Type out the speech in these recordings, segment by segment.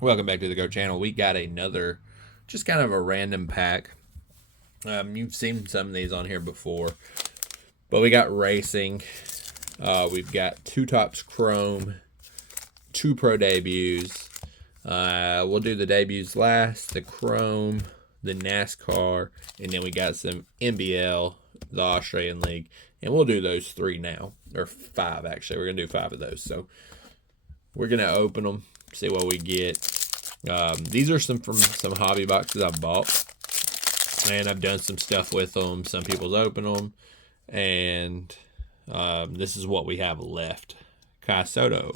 Welcome back to the Go channel. We got another, just kind of a random pack. You've seen some of these on here before, but we got racing. We've got two Topps Chrome, two Pro debuts. We'll do the debuts last, the Chrome, the NASCAR, and then we got some NBL, the Australian League, and we'll do those three now, or five actually. We're gonna do five of those. So we're gonna open them, see what we get. These are some from some hobby boxes I bought, and I've done some stuff with them. Some people's open them, and this is what we have left: Kai Soto,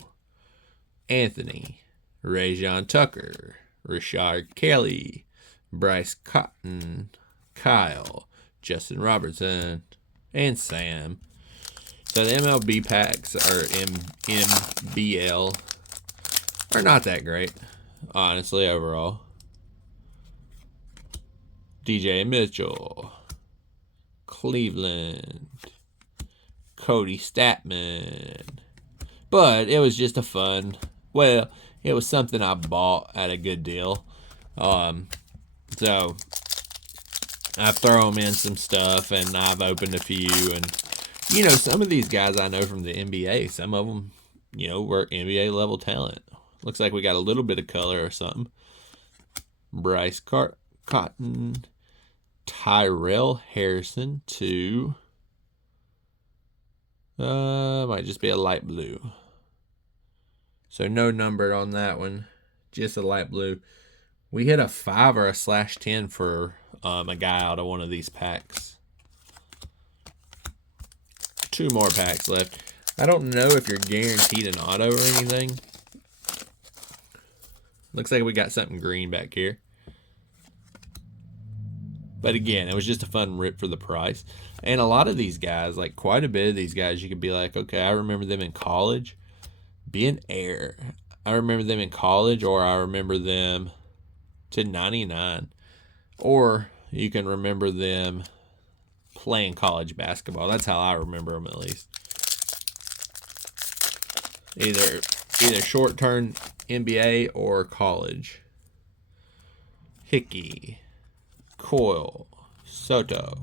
Anthony, Rajon Tucker, Rashard Kelly, Bryce Cotton, Kyle, Justin Robertson, and Sam. So the MLB packs, or MBL, are not that great, honestly, overall. DJ Mitchell, Cleveland, Cody Statman. But it was just a fun, well, it was something I bought at a good deal. So I've thrown in some stuff, and I've opened a few, and you know, some of these guys I know from the NBA, some of them, you know, were NBA level talent. Looks like we got a little bit of color or something. Bryce Cotton, Tyrell Harrison to might just be a light blue. So no numbered on that one, just a light blue. We hit a 5 or a /10 for a guy out of one of these packs. Two more packs left. I don't know if you're guaranteed an auto or anything. Looks like we got something green back here. But again, it was just a fun rip for the price. And a lot of these guys, like quite a bit of these guys, you could be like, okay, I remember them in college being air. I remember them in college, or I remember them to 99. Or you can remember them playing college basketball. That's how I remember them, at least. Either short-term NBA or college. Hickey, Coyle, Soto,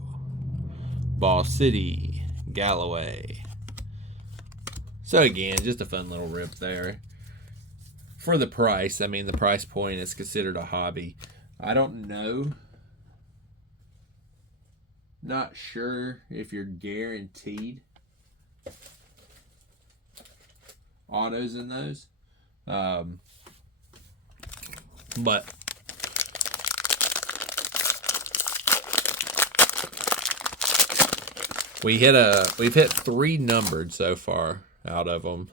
Ball City, Galloway. So again, just a fun little rip there. For the price, I mean, the price point is considered a hobby. I don't know. Not sure if you're guaranteed autos in those. But we've hit 3 numbered so far out of them.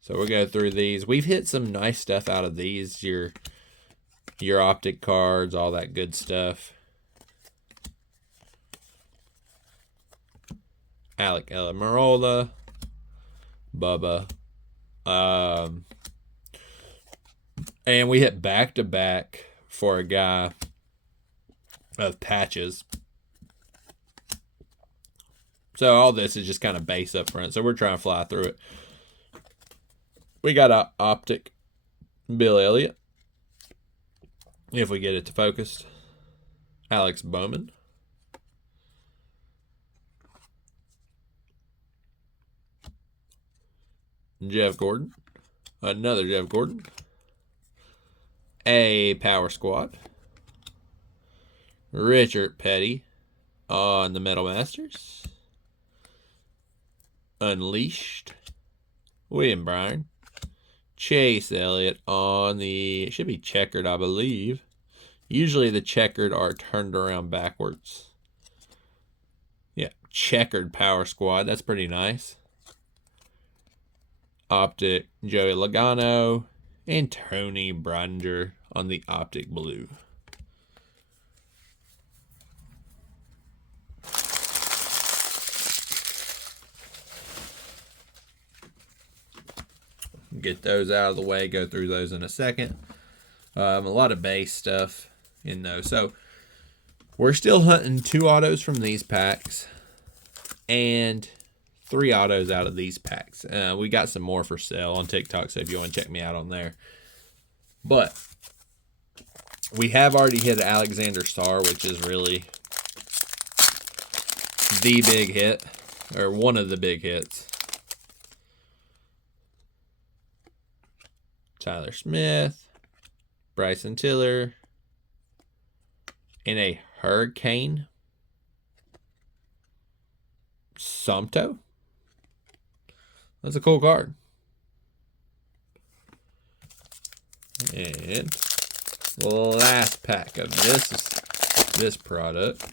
So we'll go through these. We've hit some nice stuff out of these. Your optic cards, all that good stuff. Alec Elamerola, Bubba. And we hit back-to-back for a guy of patches. So all this is just kind of base up front. So we're trying to fly through it. We got an optic Bill Elliott, if we get it to focus. Alex Bowman. Jeff Gordon. Another Jeff Gordon. A Power Squad. Richard Petty on the Metal Masters. Unleashed. William Bryan. Chase Elliott on the, it should be checkered, I believe. Usually the checkered are turned around backwards. Yeah, checkered Power Squad. That's pretty nice. Optic Joey Logano and Tony Bringer on the optic blue. Get those out of the way, go through those in a second. A lot of base stuff in those. So we're still hunting 2 autos from these packs and 3 autos out of these packs. We got some more for sale on TikTok, so if you want to check me out on there. But we have already hit Alexander Starr, which is really the big hit, or one of the big hits. Tyler Smith, Bryson Tiller, and a Hurricane Somto. That's a cool card. And the last pack of this product.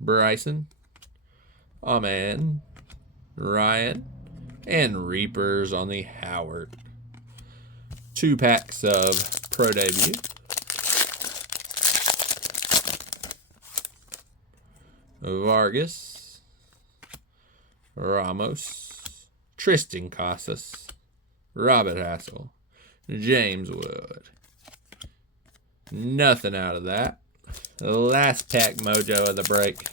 Bryson, Amen, Ryan, and Reapers on the Howard. 2 packs of Pro Debut. Vargas, Ramos, Tristan Casas, Robert Hassel, James Wood. Nothing out of that. The last pack mojo of the break.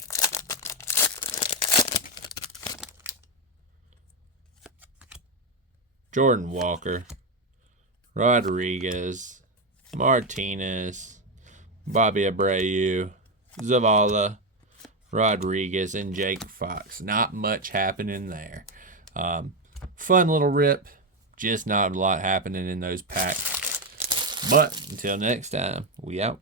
Jordan Walker, Rodriguez, Martinez, Bobby Abreu, Zavala, Rodriguez, and Jake Fox. Not much happening there. Fun little rip. Just not a lot happening in those packs. But until next time, we out.